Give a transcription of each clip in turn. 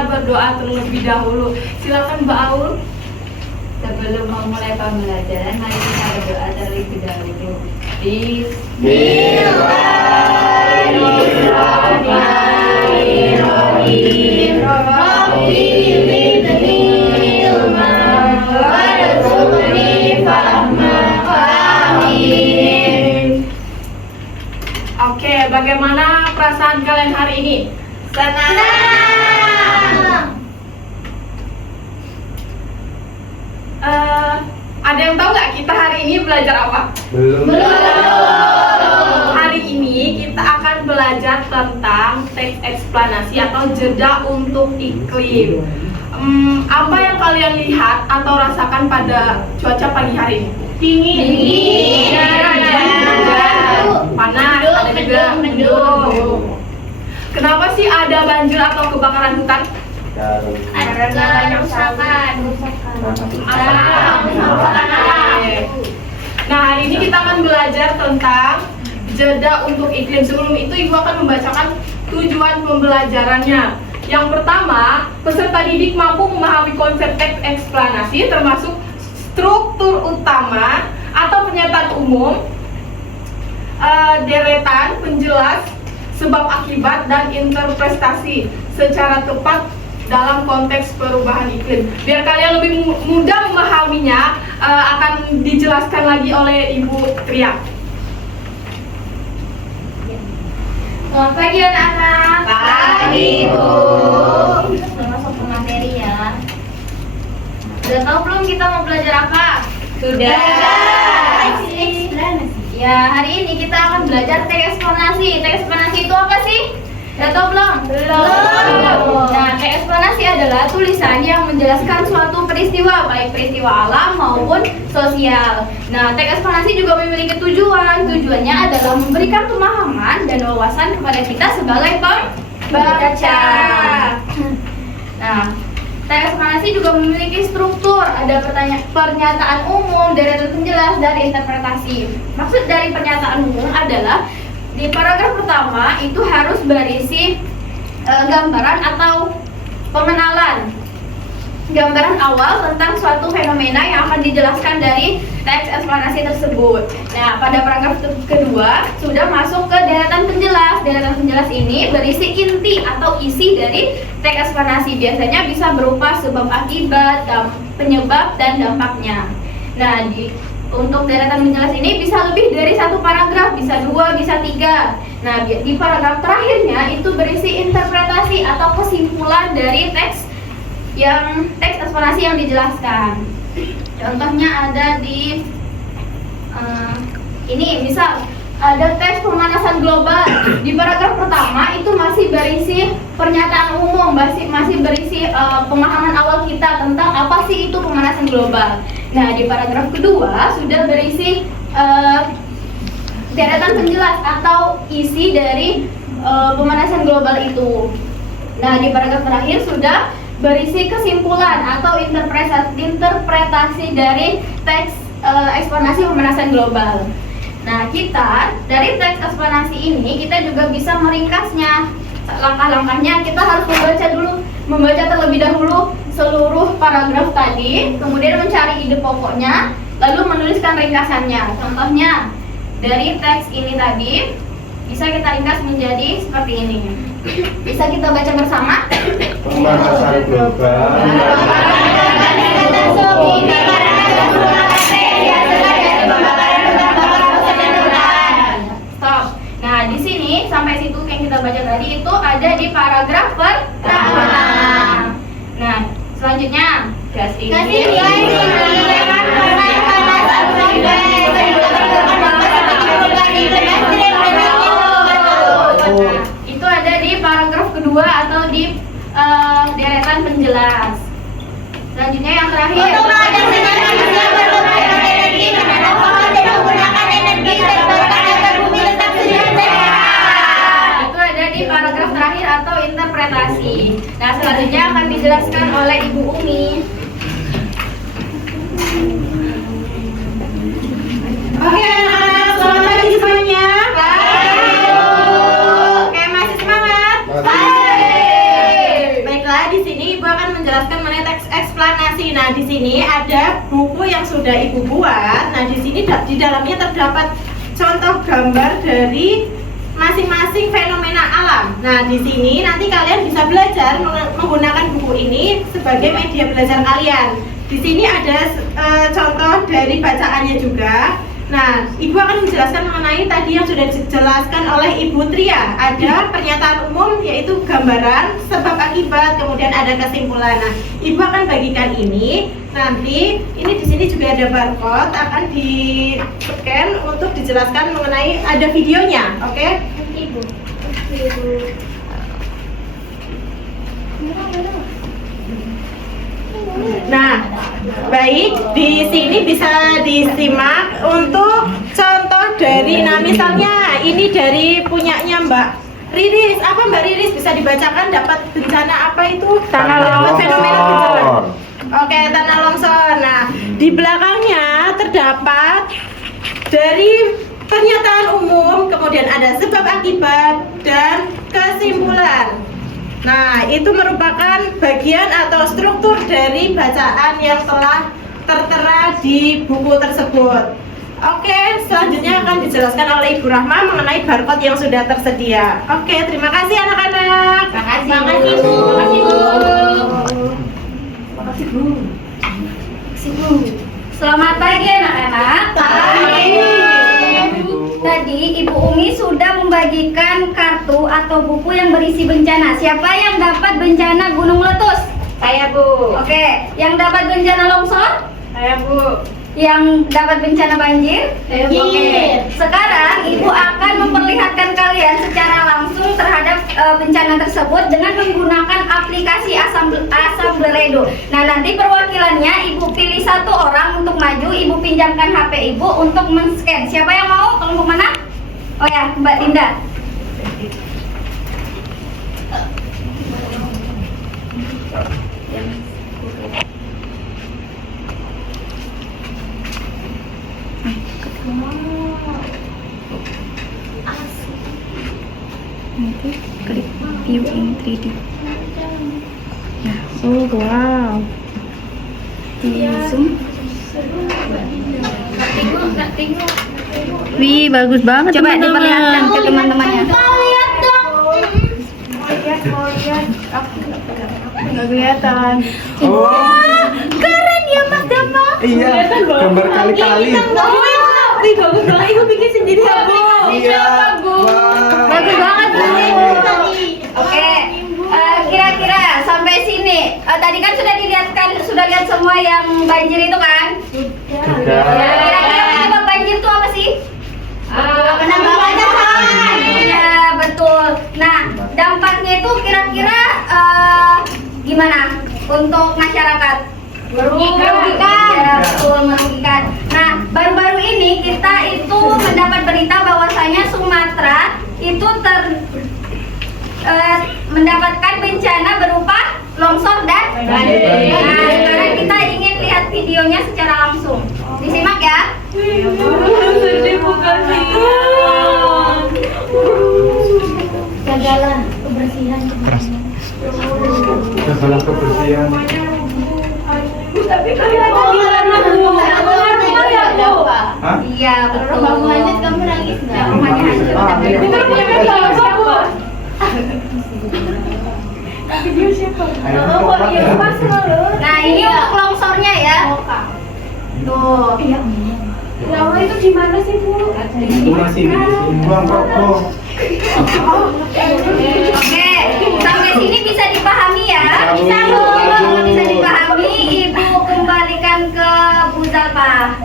kita berdoa terlebih dahulu. Silakan Mbak Aul. Sebelum memulai pembelajaran, mari kita berdoa terlebih dahulu. Bismillahirrahmanirrahim. Rabbi zidni ilman warzuqni fahman. Amin. Oke, bagaimana perasaan kalian hari ini? Senang. Ada yang tahu nggak kita hari ini belajar apa? Belum. Hari ini kita akan belajar tentang teks eksplanasi atau jeda untuk iklim. Apa yang kalian lihat atau rasakan pada cuaca pagi hari ini? Dingin. Panas. Ada juga mendung. Kenapa sih ada banjir atau kebakaran hutan? Ada kerusakan. Nah, hari ini kita akan belajar tentang jeda untuk iklim. Sebelum itu, Ibu akan membacakan tujuan pembelajarannya. Yang pertama, peserta didik mampu memahami konsep teks eksplanasi termasuk struktur utama atau pernyataan umum, deretan, penjelas, sebab akibat, dan interpretasi secara tepat dalam konteks perubahan iklim. Biar kalian lebih mudah memahaminya, akan dijelaskan lagi oleh Ibu Tria. Selamat pagi anak-anak. Pagi, Bu. Kita masuk ke materi ya. Udah tahu belum kita mau belajar apa? Sudah. Ya, hari ini kita akan belajar teks eksplanasi. Teks eksplanasi itu apa sih? Udah tahu belum? Belum. Nah, teks eksplanasi adalah tulisan yang menjelaskan suatu peristiwa, baik peristiwa alam maupun sosial. Nah, teks eksplanasi juga memiliki tujuan. Tujuannya adalah memberikan pemahaman dan wawasan kepada kita sebagai pembaca. Nah, teks eksplanasi juga memiliki struktur. Ada pernyataan umum, deretan penjelas, dan interpretasi. Maksud dari pernyataan umum adalah di paragraf pertama itu harus berisi gambaran atau pengenalan, gambaran awal tentang suatu fenomena yang akan dijelaskan dari teks eksplanasi tersebut. Nah, pada paragraf kedua sudah masuk ke deretan penjelas. Deretan penjelas ini berisi inti atau isi dari teks eksplanasi. Biasanya bisa berupa sebab akibat, penyebab, dan dampaknya. Nah, untuk deretan penjelas ini bisa lebih dari satu paragraf, bisa 2, bisa 3. Nah, di paragraf terakhirnya itu berisi interpretasi atau kesimpulan dari teks eksplanasi yang dijelaskan. Contohnya ada di ini, misal ada teks pemanasan global. Di paragraf pertama itu masih berisi pernyataan umum, masih berisi pemahaman awal kita tentang apa sih itu pemanasan global. Nah, di paragraf kedua sudah berisi deretan penjelas atau isi dari pemanasan global itu. Nah, di paragraf terakhir sudah berisi kesimpulan atau interpretasi dari teks eksplanasi pemanasan global. Nah, kita dari teks eksplanasi ini kita juga bisa meringkasnya. Langkah-langkahnya kita harus membaca terlebih dahulu seluruh paragraf tadi, kemudian mencari ide pokoknya, lalu menuliskan ringkasannya. Contohnya dari teks ini tadi bisa kita ringkas menjadi seperti ini. Bisa kita baca bersama? Pemanasan global. Stop. Nah, di sini sampai situ yang kita baca tadi itu ada di paragraf pertama. Nah, selanjutnya itu ada di paragraf kedua atau di deretan penjelas. Selanjutnya yang terakhir. Itu ada di paragraf terakhir atau interpretasi. Nah, selanjutnya akan dijelaskan oleh Ibu Umi. Oke, anak-anak, selamat pagi semuanya. Oke, masih semangat? Masih. Baiklah, di sini eksplanasi. Nah, di sini ada buku yang sudah Ibu buat. Nah, di sini di dalamnya terdapat contoh gambar dari masing-masing fenomena alam. Nah, di sini nanti kalian bisa belajar menggunakan buku ini sebagai media belajar kalian. Di sini ada contoh dari bacaannya juga. Nah, Ibu akan menjelaskan mengenai tadi yang sudah dijelaskan oleh Ibu Tria. Ada pernyataan umum yaitu gambaran, sebab akibat, kemudian ada kesimpulan. Nah, Ibu akan bagikan ini. Nanti ini di sini juga ada barcode akan di-scan untuk dijelaskan mengenai ada videonya, oke? Ibu. Nah, baik, di sini bisa disimak untuk contoh dari, nah misalnya ini dari punyanya Mbak Riris. Apa Mbak Riris bisa dibacakan dapat bencana apa itu? Tanah longsor. Fenomena bencana. Oke, tanah longsor. Nah, di belakangnya terdapat dari pernyataan umum, kemudian ada sebab akibat dan kesimpulan. Nah, itu merupakan bagian atau struktur dari bacaan yang telah tertera di buku tersebut. Oke, selanjutnya akan dijelaskan oleh Ibu Rahma mengenai barcode yang sudah tersedia. Oke, terima kasih anak-anak. Terima kasih Bu. Selamat pagi anak-anak. Tadi Ibu Umi sudah membagikan kartu atau buku yang berisi bencana. Siapa yang dapat bencana gunung meletus? Saya Bu. Oke, yang dapat bencana longsor? Saya Bu. Yang dapat bencana banjir? Banjir. Sekarang Ibu akan memperlihatkan kalian secara langsung terhadap bencana tersebut dengan menggunakan aplikasi Assembleredo. Nah, nanti perwakilannya Ibu pilih satu orang untuk maju, Ibu pinjamkan HP Ibu untuk men-scan. Siapa yang mau? Kelompok mana? Oh ya, Mbak Dinda. Nanti klik view in 3D. Nah, oh wow. Di zoom. Wih, bagus banget. Coba diperlihatkan ke teman-temannya. Lihat dong. Mau lihat. Nggak kelihatan. Oh, Keren ya Mas Dama. iya. Gambar kali-kali. Wih, bagus banget. Ibu bikin sendiri ya, Bu. Iya. Wah. Bagus banget Bu. Oke, kira-kira sampai sini. Tadi kan sudah lihat semua yang banjir itu kan? Sudah. Kira-kira penyebab banjir itu apa sih? Penambangan lahan. Iya betul. Nah, dampaknya itu kira-kira gimana untuk masyarakat? Merugikan. Ya, betul, merugikan. Nah, baru-baru ini kita itu mendapat berita bahwasanya Sumatera itu mendapatkan bencana berupa longsor dan banjir. Nah, sekarang kita ingin lihat videonya secara langsung. Disimak ya. Sedih bukan sih. Gagalan kebersihan. Masalah kebersihan. Tapi kalian Hah? Iya, betul. Bangunannya kamu nangis nggak? Rumahnya hancur. Itu punya siapa? Video siapa? Oh iya pas loh. Nah, ini untuk longsornya ya. Tuh. Ya Allah itu di mana sih Bu? Itu masih di ruang rokok. Oke, sampai sini bisa dipahami ya? Bisa, Bu. Kalau bisa dipahami, Ibu kembalikan ke Bu Zalpa.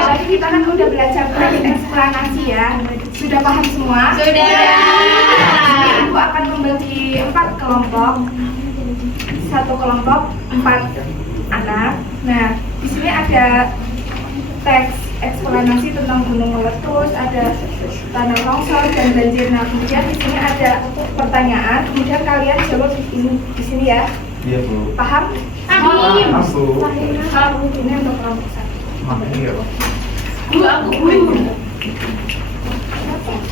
Tadi kita kan udah belajar teknik eksplanasi ya. Sudah paham semua? Sudah. Jadi Ibu akan membagi 4 kelompok. Satu kelompok 4 anak. Nah, di sini ada teks eksplanasi tentang gunung meletus, ada tanah longsor dan banjir. Nah, kemudian di sini ada pertanyaan. Kemudian kalian jawab ini di sini ya. Iya, Bu. Paham? Paham, Bu. Paham. Ini untuk kelompok 1. Iya. Bu, aku.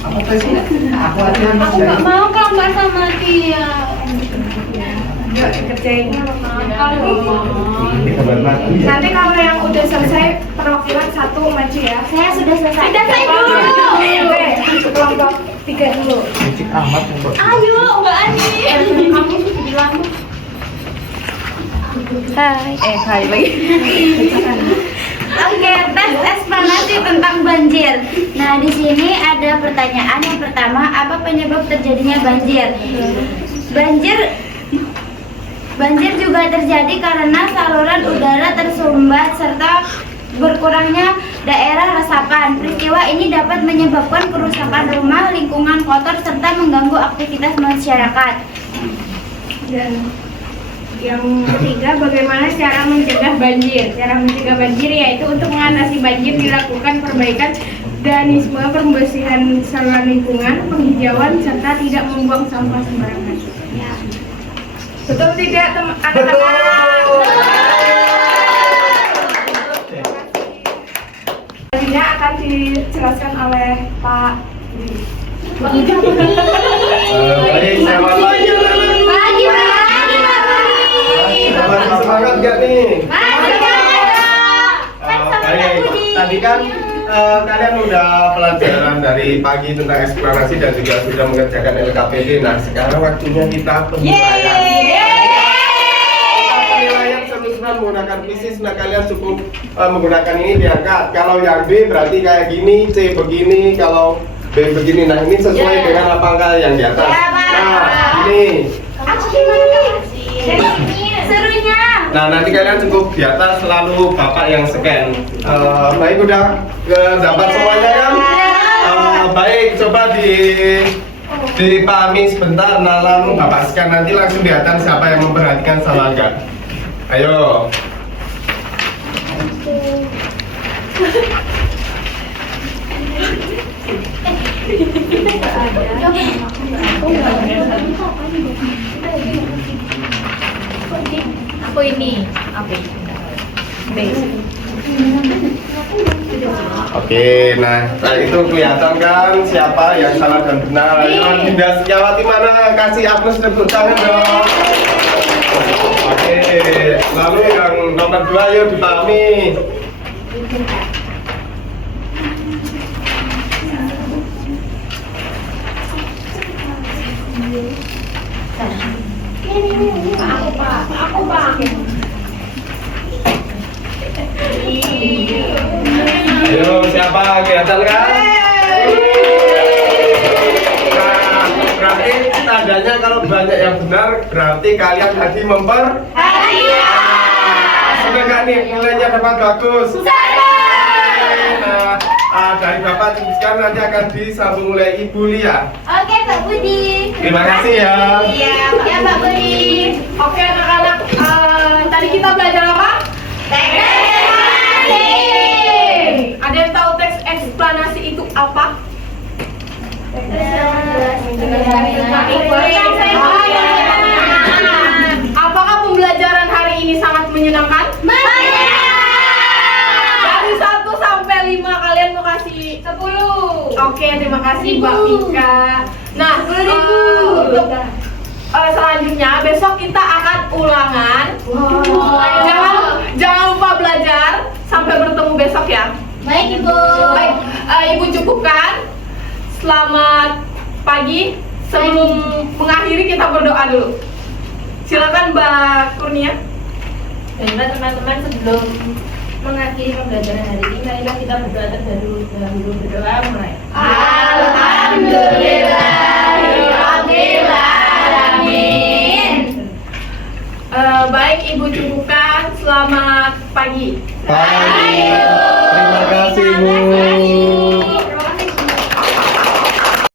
Aku tuh sih. Aku aja. Aku nggak mau kalau nggak sama dia. Nggak dikerjain. Ini kabar mati. Nanti kalau yang udah selesai perwakilan 1 maju ya. Saya sudah selesai. Sudah selesai dulu. Oke, kelompok 3 dulu. Licik amat untuk. Ayo, Mbak Ani. Kamu bilang. Hai. Hai lagi. Oke, tes eksplanasi tentang banjir. Nah, di sini ada pertanyaan yang pertama, apa penyebab terjadinya banjir? Banjir juga terjadi karena saluran udara tersumbat serta berkurangnya daerah resapan. Peristiwa ini dapat menyebabkan kerusakan rumah, lingkungan kotor, serta mengganggu aktivitas masyarakat. Dan yang ketiga, bagaimana cara mencegah banjir? Cara mencegah banjir yaitu untuk mengatasi banjir dilakukan perbaikan mekanisme pembersihan saluran lingkungan, penghijauan, serta tidak membuang sampah sembarangan. Ya. Betul tidak, anak-anak? Selanjutnya akan dijelaskan oleh Pak Budi. Baik, selamat pagi anak-anak. Pagi, Semangat gak nih? Baik. Tadi kan kalian udah pelajaran dari pagi tentang eksplorasi dan juga sudah mengerjakan LKPD. Nah, sekarang waktunya kita penilaian. Penilaian seru-seruan menggunakan fisis. Nah, kalian cukup menggunakan ini diangkat. Kalau yang B berarti kayak gini, C begini, kalau B begini. Nah, ini sesuai dengan apa enggak yang di atas. Nah, ini. Serunya. Nah, nanti kalian cukup di atas selalu bapak yang scan. Baik, udah dapat semuanya kan? Baik, coba dipahami sebentar. Nah, lalu bapak scan, nanti langsung kelihatan siapa yang memperhatikan sama enggak. Ayo. Aku ini. Oke, nah itu kelihatan kan siapa yang salah dan benar. Ayo, Dinda Setiawati mana? Kasih aplaus tepuk tangan dong. Oke, lalu yang nomor 2 yuk dipahami. Aku Pak. Ayo, siapa? Kelihatan kan? Nah, berarti tandanya kalau banyak yang benar, berarti kalian tadi sudah nggak nih? Nilainya dapat bagus. Nah, dari Bapak sekarang nanti akan disambung oleh Ibu Lia. Oke, Pak Budi. Terima kasih ya. Iya, Pak Budi. Oke, anak-anak, tadi kita belajar apa? Teks eksplanasi. Ada yang tahu teks eksplanasi itu apa? Apakah pembelajaran hari ini sangat menyenangkan? Dari 1 sampai 5 kalian mau kasih 10. Oke, terima kasih Mbak Vika. Nah, untuk selanjutnya besok kita akan ulangan. Jangan lupa belajar. Sampai bertemu besok ya. Baik, Ibu. Baik, Ibu cukupkan. Selamat pagi. Sebelum mengakhiri kita berdoa dulu. Silakan Mbak Kurnia. Baiklah teman-teman, sebelum mengakhiri pembelajaran hari ini, marilah kita berdoa terlebih dahulu. Berdoa mulai. Alhamdulillahirabbil alamin. Baik, Ibu cukupkan. Selamat pagi. Terima kasih Bu.